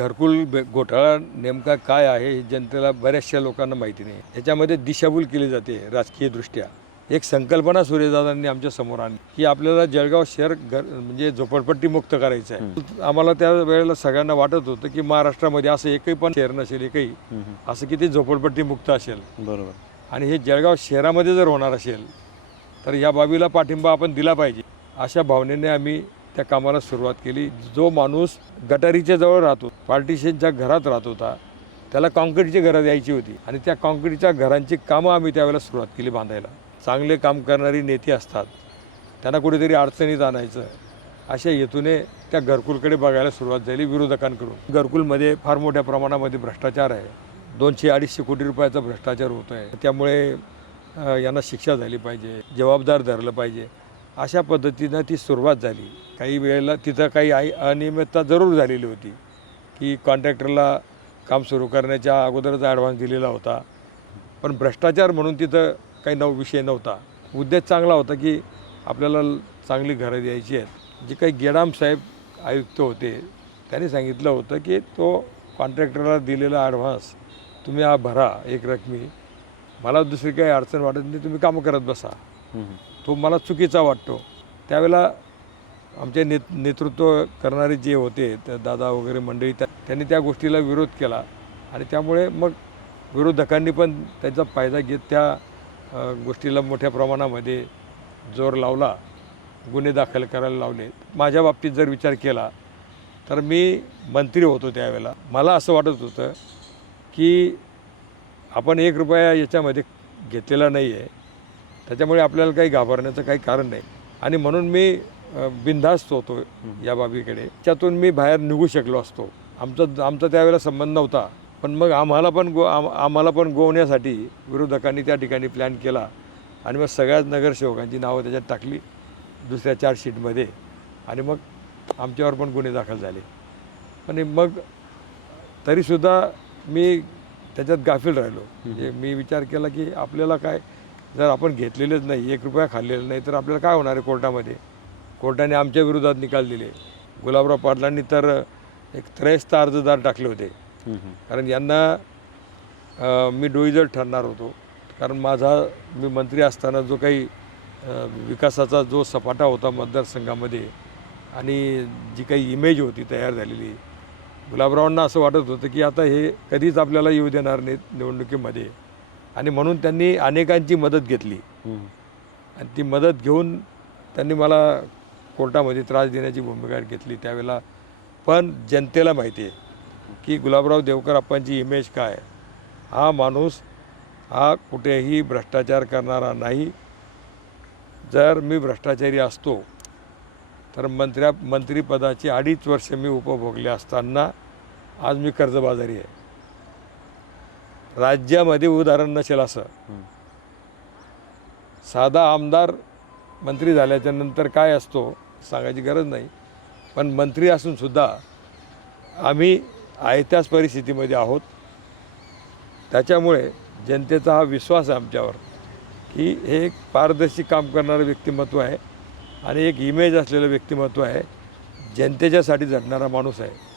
घरकुल घोटाळा नेमका काय आहे हे जनतेला बऱ्याचशा लोकांना माहिती नाही. याच्यामध्ये दिशाभूल केली जाते राजकीय दृष्ट्या एक संकल्पना सूर्यदादांनी आमच्यासमोर आणली की आपल्याला जळगाव शहर घर म्हणजे झोपडपट्टी मुक्त करायचं आहे आम्हाला त्या वेळेला सगळ्यांना वाटत होतं की महाराष्ट्रामध्ये असं एकही पण शहर नसेल एकही असं की ते झोपडपट्टी मुक्त असेल. बरोबर. आणि हे जळगाव शहरामध्ये जर होणार असेल तर या बाबीला पाठिंबा आपण दिला पाहिजे. अशा भावनेने आम्ही त्या कामाला सुरुवात केली. जो माणूस गटारीच्या जवळ राहतो पार्टिशनच्या घरात राहत होता त्याला कॉन्क्रीटची घरं द्यायची होती आणि त्या कॉन्क्रीटच्या घरांची कामं आम्ही त्यावेळेला सुरुवात केली बांधायला. चांगले काम करणारी नेते असतात. त्यांना कुठेतरी अडचणीत आणायचं. अशा हेतूने त्या घरकुलकडे बघायला सुरुवात झाली विरोधकांकडून. घरकुलमध्ये फार मोठ्या प्रमाणामध्ये भ्रष्टाचार आहे. दोनशे अडीचशे कोटी रुपयाचा भ्रष्टाचार होतो आहे त्यामुळे यांना शिक्षा झाली पाहिजे जबाबदार धरलं पाहिजे. अशा पद्धतीनं ती सुरुवात झाली. काही वेळेला तिथं काही आई अनियमितता जरूर झालेली होती की कॉन्ट्रॅक्टरला काम सुरू करण्याच्या अगोदरच ॲडव्हान्स दिलेला होता. पण भ्रष्टाचार म्हणून तिथं काही नव विषय नव्हता. उद्देश चांगला होता की आपल्याला चांगली घरं द्यायची आहेत. जे काही गेडाम साहेब आयुक्त होते त्यांनी सांगितलं होतं की तो कॉन्ट्रॅक्टरला दिलेला ॲडव्हान्स तुम्ही हा भरा एक रकमी. मला दुसरी काही अडचण वाटत नाही तुम्ही कामं करत बसा. तो मला चुकीचा वाटतो. त्यावेळेला आमचे नेत नेतृत्व करणारे जे होते त्या दादा वगैरे मंडळी त्या त्यांनी त्या गोष्टीला विरोध केला. आणि त्यामुळे मग विरोधकांनी पण त्याचा फायदा घेत त्या गोष्टीला मोठ्या प्रमाणामध्ये जोर लावला. गुन्हे दाखल करायला लावले. माझ्या बाबतीत जर विचार केला तर मी मंत्री होतो त्यावेळेला. मला असं वाटत होतं की आपण एक रुपया याच्यामध्ये घेतलेला नाही आहे त्याच्यामुळे आपल्याला काही घाबरण्याचं काही कारण नाही. आणि म्हणून मी बिनधास्त होतो या बाबीकडे. त्यातून मी बाहेर निघू शकलो असतो. आमचा आमचा त्यावेळेला संबंध नव्हता. पण मग आम्हाला पण गो आम आम्हाला पण गोवण्यासाठी विरोधकांनी त्या ठिकाणी प्लॅन केला. आणि मग सगळ्याच नगरसेवकांची नावं त्याच्यात टाकली दुसऱ्या चार्जशीटमध्ये आणि मग आमच्यावर पण गुन्हे दाखल झाले. आणि मग तरीसुद्धा मी त्याच्यात गाफील राहिलो. म्हणजे मी विचार केला की आपल्याला काय जर आपण घेतलेलेच नाही एक रुपया खाल्लेला नाही तर आपल्याला काय होणार आहे कोर्टामध्ये? कोर्टाने आमच्या विरोधात निकाल दिले. गुलाबराव पाटलांनी तर एक त्रेस्त अर्जदार टाकले होते. कारण यांना मी डोईजर ठरणार होतो. कारण माझा मी मंत्री असताना जो काही विकासाचा जो सपाटा होता मतदारसंघामध्ये आणि जी काही इमेज होती तयार झालेली गुलाबरावांना असं वाटत होतं की आता हे कधीच आपल्याला येऊ देणार नाहीत निवडणुकीमध्ये. आणि म्हणून त्यांनी अनेकांची मदत घेतली. आणि ती मदत घेऊन त्यांनी मला कोर्टामध्ये त्रास देण्याची भूमिका घेतली त्यावेळेला. पण जनतेला माहिती आहे की गुलाबराव देवकर आपणची इमेज काय. हा माणूस हा कुठेही भ्रष्टाचार करणारा नाही. जर मी भ्रष्टाचारी असतो तर मंत्र्या मंत्रिपदाची अडीच वर्ष मी उपभोगले असताना आज मी कर्जबाजारी आहे. राज्यामध्ये उदाहरण नसेल असं. साधा आमदार मंत्री झाल्याच्यानंतर काय असतो सांगायची गरज नाही. पण मंत्री असूनसुद्धा आम्ही आयत्याच परिस्थितीमध्ये आहोत. त्याच्यामुळे जनतेचा हा विश्वास आहे आमच्यावर की हे एक पारदर्शी काम करणारं व्यक्तिमत्व आहे आणि एक इमेज असलेलं व्यक्तिमत्व आहे. जनतेच्यासाठी झटणारा माणूस आहे.